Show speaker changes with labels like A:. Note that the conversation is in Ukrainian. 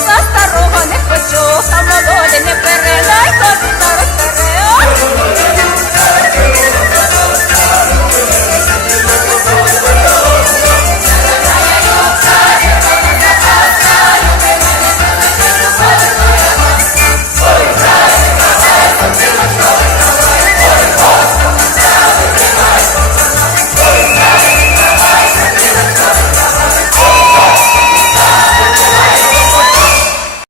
A: За старого не хочу, а молоді не передай тобі на розпере.